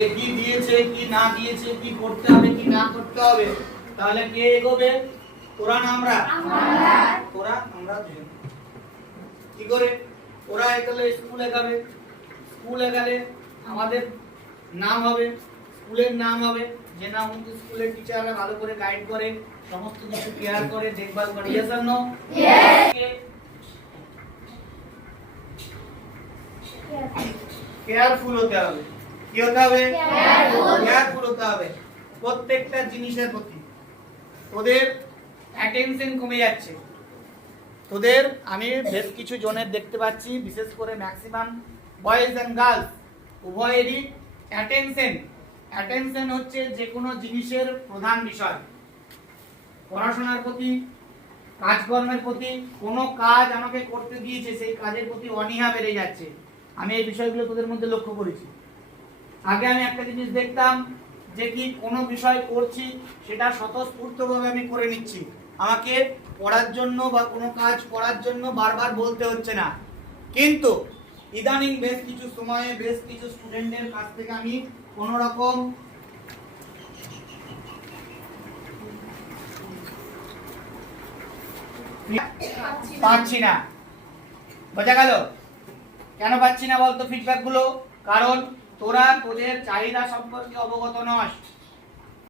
কি দিয়েছে কি না দিয়েছে, কি করতে হবে কি না করতে হবে, তাহলে কে এগোবে? তোরা না আমরা? তোরা আমরা দুজন। কি করে? ওরা এগোলে স্কুলে যাবে, স্কুলে গেলে আমাদের নাম হবে, স্কুলের নাম হবে, যে না উনি স্কুলের টিচাররা ভালো করে গাইড করে, সমস্ত কিছু কেয়ার করে, দেখভাল করে। Yes or no? কেয়ারফুল হতে হবে। কি হতে হবে? কেয়ারফুল হতে হবে প্রত্যেকটা জিনিসের প্রতি। তোদের অ্যাটেনশন কমে যাচ্ছে। তোদের আমি বেশ কিছু জনের দেখতে পাচ্ছি, বিশেষ করে ম্যাক্সিমাম বয়েজ এন্ড গার্লস উভয়েরই অ্যাটেনশন হচ্ছে যে কোনো জিনিসের প্রধান বিষয়। পড়াশোনার প্রতি, কাজকর্মের প্রতি, কোনো কাজ আমাকে করতে দিয়েছে সেই কাজের প্রতি অনীহা বেড়ে যাচ্ছে। আমি এই বিষয়গুলো তোদের মধ্যে লক্ষ্য করেছি। আগে আমি একটা জিনিস দেখতাম যে কি কোনো বিষয় করছি সেটা স্বতঃস্ফূর্তভাবে আমি করে নিচ্ছি, আমাকে পড়ার জন্য বা কোনো কাজ করার জন্য বারবার বলতে হচ্ছে না। কিন্তু ইদানিং বেশ কিছু সময়ে বেশ কিছু স্টুডেন্টদের কাছ থেকে আমি কোনো রকম পাচ্ছি না। বোঝা গেল? কেন পাচ্ছি না বলতো ফিডব্যাক গুলো? কারণ তোরা তোদের চাহিদা সম্পর্কে অবগত নস।